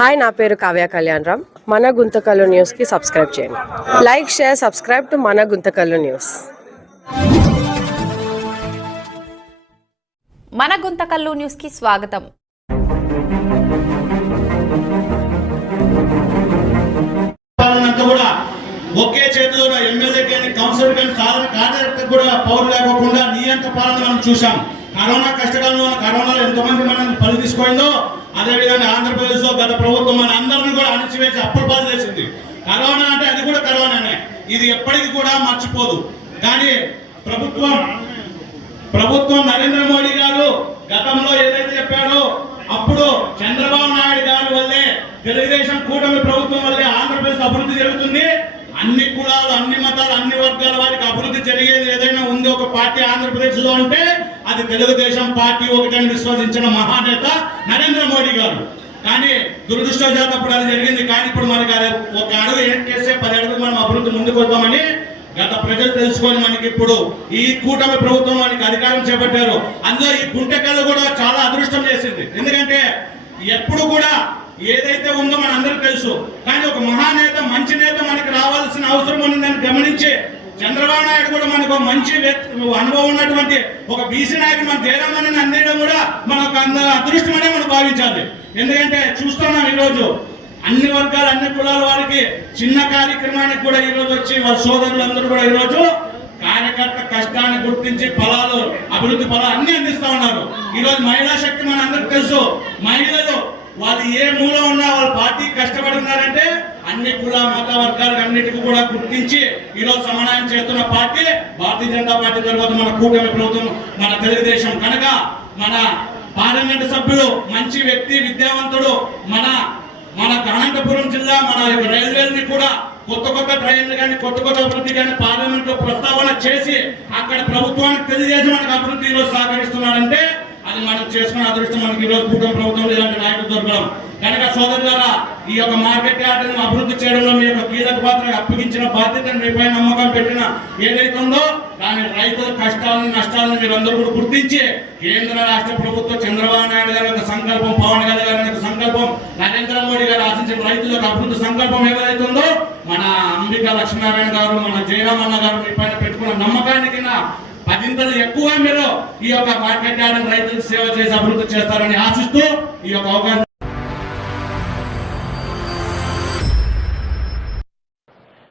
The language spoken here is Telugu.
హాయ్ నా పేరు కావ్య కళ్యాణ్ రామ్. మన గుంతకల్లు న్యూస్కి సబ్స్క్రైబ్ చేయండి. లైక్ షేర్ సబ్స్క్రైబ్ టు మన గుంతకల్లు న్యూస్. మన గుంతకల్లు న్యూస్కి స్వాగతం. ఒకే చేతిలో ఎమ్మెల్యే కానీ కౌన్సిలర్ కానీ సాధారణ కార్యకర్త కూడా పౌరు లేకోకుండా నియంత పాలన మనం చూసాం కరోనా కష్టకాలంలో కరోనాలో ఎంతమంది మనల్ని పని తీసుకోయిందో అదే విధంగా ఆంధ్రప్రదేశ్లో గత ప్రభుత్వం మన అందరిని కూడా అణిచివేసి అప్పుడు పాలు చేసింది కరోనా అంటే అది కూడా కరోనానే. ఇది ఎప్పటికీ కూడా మర్చిపోదు. కానీ ప్రభుత్వం ప్రభుత్వం నరేంద్ర మోడీ గారు గతంలో ఏదైతే చెప్పారో అప్పుడు చంద్రబాబు నాయుడు గారి వల్లే తెలుగుదేశం కూటమి ప్రభుత్వం వల్లే ఆంధ్రప్రదేశ్ అభివృద్ధి జరుగుతుంది. అన్ని కులాలు అన్ని మతాలు అన్ని వర్గాల వారికి అభివృద్ధి జరిగేది ఏదైనా ఉంది ఒక పార్టీ ఆంధ్రప్రదేశ్లో అంటే అది తెలుగుదేశం పార్టీ ఒకటని విశ్వసించిన మహానేత నరేంద్ర కానీ దురదృష్టవశాత్తు అప్పుడు అది జరిగింది. కానీ ఇప్పుడు మనకి అది ఒక అడుగు చేస్తే పది అడుగులు మనం అభివృద్ధి ముందుకు వద్దామని గత ప్రజలు తెలుసుకొని మనకి ఇప్పుడు ఈ కూటమి ప్రభుత్వం మనకి అధికారం చేపట్టారు. అందులో ఈ గుంటకల్లు కూడా చాలా అదృష్టం చేసింది. ఎందుకంటే ఎప్పుడు కూడా ఏదైతే ఉందో మన అందరికి తెలుసు. కానీ ఒక మహానేత మంచి నేత మనకి రావాల్సిన అవసరం ఉన్నదని గమనించి చంద్రబాబు నాయుడు కూడా మనకు ఒక మంచి వ్యక్తి అనుభవం ఉన్నటువంటి ఒక బీసీ నాయకుడు మన జయరామని అందేయడం కూడా మనకు అంద అదృష్టం అనే మనం భావించాలి. ఎందుకంటే చూస్తున్నాం ఈరోజు అన్ని వర్గాలు అన్ని కులాల వారికి చిన్న కార్యక్రమానికి కూడా ఈ రోజు వచ్చి వాళ్ళ సోదరులందరూ కూడా ఈ రోజు కార్యకర్త కష్టాన్ని గుర్తించి ఫలాలు అభివృద్ధి ఫలాలు అన్ని అందిస్తా ఉన్నారు. ఈ రోజు మహిళా శక్తి మన అందరికి తెలుసు. మహిళలు వాళ్ళు ఏ మూల ఉన్నా వాళ్ళ పార్టీ కష్టం అన్ని కుల మత వర్గాలకు అన్నిటికీ కూడా గుర్తించి ఈరోజు సమన్వయం సమానం చేస్తున్న పార్టీ భారతీయ జనతా పార్టీ తర్వాత మన కూటమి ప్రభుత్వం మన తెలుగుదేశం. కనుక మన పార్లమెంట్ సభ్యులు మంచి వ్యక్తి విద్యావంతుడు మన మన అనంతపురం జిల్లా మన రైల్వేల్ని కూడా కొత్త కొత్త ట్రైన్లు కానీ కొత్త కొత్త అభివృద్ధి కానీ పార్లమెంట్లో ప్రస్తావన చేసి అక్కడ ప్రభుత్వానికి తెలియజేసి మనకు అభివృద్ధి ఈరోజు సహకరిస్తున్నారంటే మనం చేసుకున్న అదృష్టం మనకి ఈరోజు కూటమి ప్రభుత్వం ఇలాంటి నాయకులు దొరకడం కనుక సోదరులారా ఈ యొక్క మార్కెట్ యార్డును అభివృద్ధి చేయడంలో మీ యొక్క కీలక పాత్ర అప్పగించిన బాధ్యతను మీపై నమ్మకం పెట్టిన ఏదైతే ఉందో దాని రైతుల కష్టాలను నష్టాలను మీరందరూ కూడా గుర్తించి కేంద్ర రాష్ట్ర ప్రభుత్వం చంద్రబాబు నాయుడు గారి యొక్క సంకల్పం పవన్ కళ్యాణ్ గారి యొక్క సంకల్పం నరేంద్ర మోడీ గారు ఆశించిన రైతుల యొక్క అభివృద్ధి సంకల్పం ఏదైతే ఉందో మన అంబికా లక్ష్మీనారాయణ గారు మన జయరామన్న గారు మీ పైన పెట్టుకున్న నమ్మకానికి పదింతలు ఎక్కువ మీరు ఈ యొక్క మార్కెట్ యార్డ్ రైతులకు సేవ చేసి అభివృద్ధి చేస్తారని ఆశిస్తూ ఈ యొక్క అవకాశం